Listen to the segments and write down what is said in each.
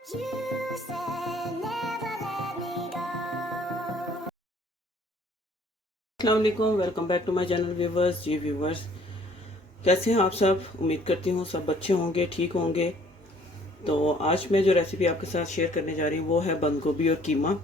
अस्सलामुअलैकुम, welcome back to my channel viewers. जी viewers, कैसे हैं आप सब? उम्मीद करती हूँ सब अच्छे होंगे, ठीक होंगे। तो आज मैं जो रेसिपी आपके साथ शेयर करने जा रही हूँ वो है बंद गोभी और कीमा।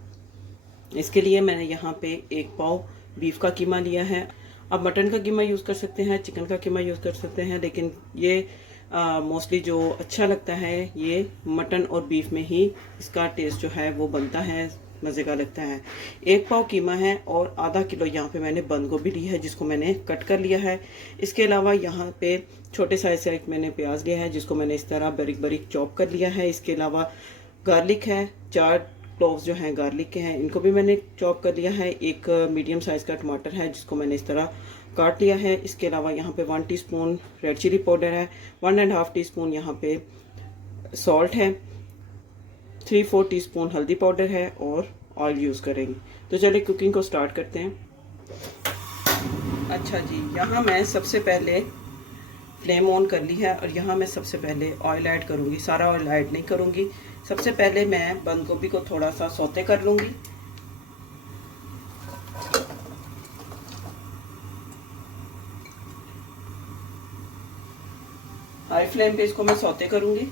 इसके लिए मैंने यहाँ पे 1 पाव बीफ का कीमा लिया है। आप मटन का कीमा यूज़ कर सकते हैं, चिकन का कीमा यूज़ कर सकते हैं, लेकिन ये मोस्टली जो अच्छा लगता है ये मटन और बीफ में ही इसका टेस्ट जो है वो बनता है, मज़े का लगता है। 1 पाव कीमा है और आधा किलो यहाँ पे मैंने बंद गोभी ली है जिसको मैंने कट कर लिया है। इसके अलावा यहाँ पे छोटे साइज से एक मैंने प्याज लिया है जिसको मैंने इस तरह बारीक बारीक चॉप कर लिया है। इसके अलावा गार्लिक है, 4 क्लोव्स जो हैं गार्लिक के हैं, इनको भी मैंने चॉप कर लिया है। एक मीडियम साइज का टमाटर है जिसको मैंने इस तरह काट लिया है। इसके अलावा यहाँ पे 1 टीस्पून रेड चिली पाउडर है, 1.5 टीस्पून यहाँ पे सॉल्ट है, 3-4 टीस्पून हल्दी पाउडर है और ऑयल यूज़ करेंगे। तो चलिए कुकिंग को स्टार्ट करते हैं। अच्छा जी, यहाँ मैं सबसे पहले फ्लेम ऑन कर ली है और यहाँ मैं सबसे पहले ऑयल ऐड करूँगी। सारा ऑयल ऐड नहीं करूँगी। सबसे पहले मैं बंद गोभी को थोड़ा सा सौते कर लूँगी। हाई फ्लेम पे इसको मैं सौते करूँगी।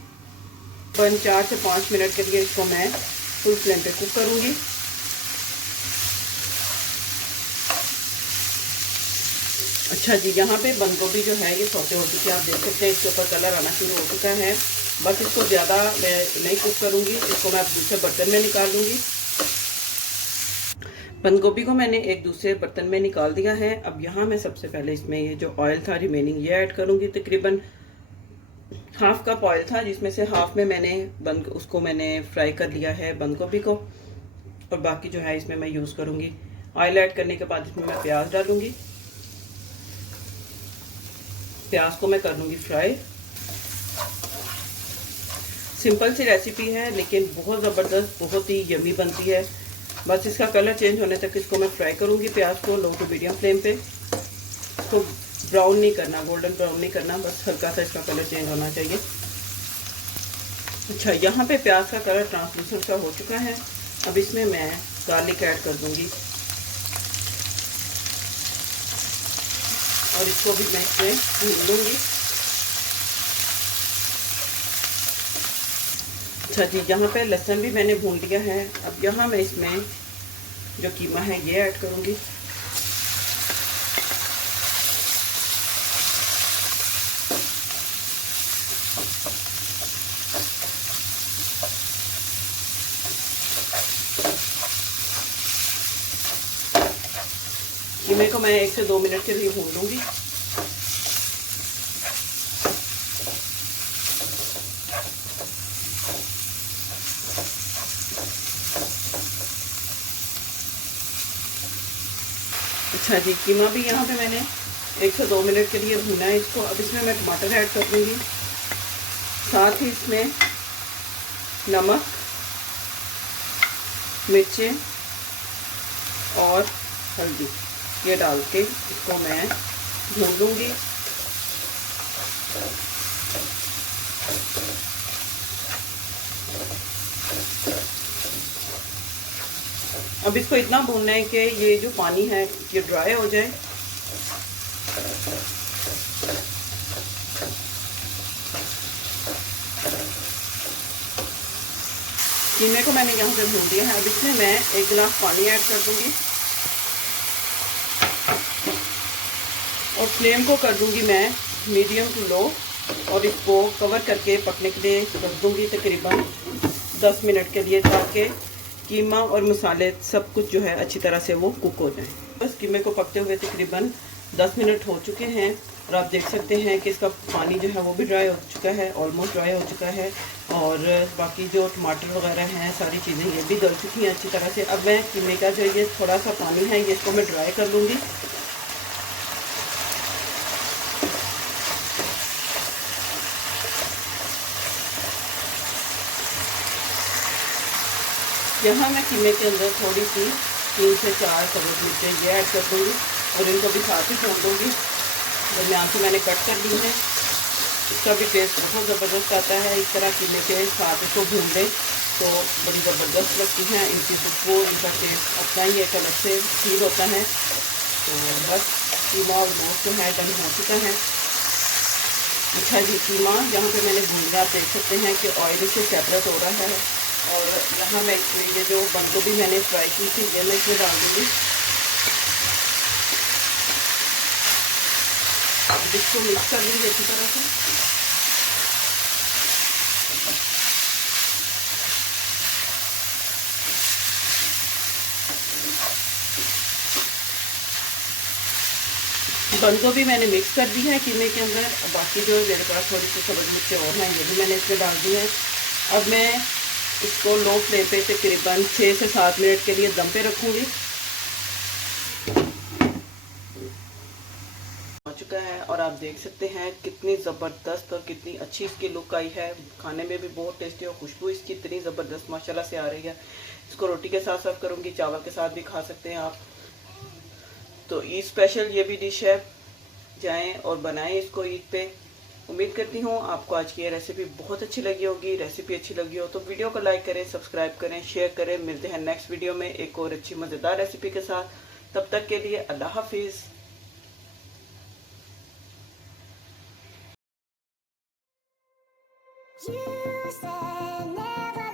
4 से 5 मिनट के लिए इसको मैं फुल फ्लेम पे कुक करूँगी। अच्छा जी, यहाँ पे बंद गोभी जो है ये सौते हो चुकी है। आप देख सकते हैं इसके ऊपर कलर आना शुरू हो चुका है। बस इसको ज़्यादा मैं नहीं कुक करूँगी, इसको मैं अब दूसरे बर्तन में निकाल लूँगी। बंद गोभी को मैंने एक दूसरे बर्तन में निकाल दिया है। अब यहाँ मैं सबसे पहले इसमें ये जो ऑयल था रिमेनिंग ये ऐड करूँगी। तकरीबन हाफ कप ऑयल था जिसमें से हाफ में मैंने उसको मैंने फ्राई कर लिया है बंद गोभी को, और बाकी जो है इसमें मैं यूज़ करूँगी। ऑयल ऐड करने के बाद इसमें मैं प्याज डालूँगी। प्याज को मैं कर लूँगी फ्राई। सिंपल सी रेसिपी है लेकिन बहुत ज़बरदस्त, बहुत ही यमी बनती है। बस इसका कलर चेंज होने तक इसको मैं फ्राई करूँगी। प्याज को लो टू मीडियम फ्लेम पे। इसको ब्राउन नहीं करना, गोल्डन ब्राउन नहीं करना, बस हल्का सा इसका कलर चेंज होना चाहिए। अच्छा, यहाँ पे प्याज का कलर ट्रांसलूसेंट सा हो चुका है। अब इसमें मैं गार्लिक ऐड कर दूँगी और इसको भी मैं इसमें भून लूँगी। अच्छा जी, यहाँ पे लहसुन भी मैंने भून लिया है। अब यहाँ मैं इसमें जो कीमा है ये ऐड करूँगी। कीमे को मैं 1 से 2 मिनट के लिए भून लूँगी। अच्छा जी, कीमा भी यहाँ पे मैंने 1 से 2 मिनट के लिए भूना है इसको। अब इसमें मैं टमाटर ऐड कर दूँगी, साथ ही इसमें नमक, मिर्चें और हल्दी ये डाल के इसको मैं भून लूँगी। अब इसको इतना भूनना है कि ये जो पानी है ये ड्राई हो जाए। कीमे को मैंने यहाँ पे भून दिया है। अब इसमें मैं 1 गिलास पानी ऐड कर दूँगी और फ्लेम को कर दूँगी मैं मीडियम टू लो, और इसको कवर करके पकने के लिए रख दूँगी तकरीबन 10 मिनट के लिए, ताकि कीमा और मसाले सब कुछ जो है अच्छी तरह से वो कुक हो जाए। बस कीमे को पकते हुए तकरीबन 10 मिनट हो चुके हैं और आप देख सकते हैं कि इसका पानी जो है वो भी ड्राई हो चुका है, ऑलमोस्ट ड्राई हो चुका है, और बाकी जो टमाटर वगैरह हैं सारी चीज़ें ये भी गल चुकी हैं अच्छी तरह से। अब मैं कीमे का जो ये थोड़ा सा पानी है ये इसको मैं ड्राई कर लूँगी। यहाँ मैं कीमे के अंदर थोड़ी सी 3 से 4 चम्मच मिर्चें ये ऐड कर दूँगी और इनको भी साथ ही छोड़ दूँगी। दरमियान से मैंने कट कर ली है। इसका भी टेस्ट बहुत ज़बरदस्त आता है। इस तरह कीमे के साथ इसको भून लें तो बड़ी ज़बरदस्त लगती हैं। इनकी खुशबू, इनका टेस्ट अपना ही एक अलग से फील होता है। तो बस कीमा ऑलमोस्ट जो है डन हो चुका है। अच्छा जी, कीमा जहाँ पे मैंने भून लिया, आप देख सकते हैं कि ऑयल इससे सेपरेट हो रहा है। और यहाँ मैं इसमें ये जो बंद गोभी मैंने फ्राई की थी ये मैं इसमें डाल दूँगी। अब इसको मिक्स कर लेंगे अच्छी तरह से। बंद गोभी मैंने मिक्स कर दी है कीमे के अंदर। बाकी जो मेरे पास थोड़ी सी सब्ज़ मिर्चें और हैं ये भी मैंने इसमें डाल दी हैं। अब मैं इसको लो फ्लेम पे तकरीबन 6 से 7 मिनट के लिए दम पे रखूँगी। हो चुका है और आप देख सकते हैं कितनी ज़बरदस्त और कितनी अच्छी इसकी लुक आई है। खाने में भी बहुत टेस्टी और खुशबू इसकी इतनी ज़बरदस्त माशाल्लाह से आ रही है। इसको रोटी के साथ सर्व करूँगी, चावल के साथ भी खा सकते हैं आप। तो ईद स्पेशल ये भी डिश है, जाएं और बनाएं इसको ईद पे। उम्मीद करती हूँ आपको आज की ये रेसिपी बहुत अच्छी लगी होगी। रेसिपी अच्छी लगी हो तो वीडियो को लाइक करें, सब्सक्राइब करें, शेयर करें। मिलते हैं नेक्स्ट वीडियो में एक और अच्छी मज़ेदार रेसिपी के साथ। तब तक के लिए अल्लाह हाफिज़। You said never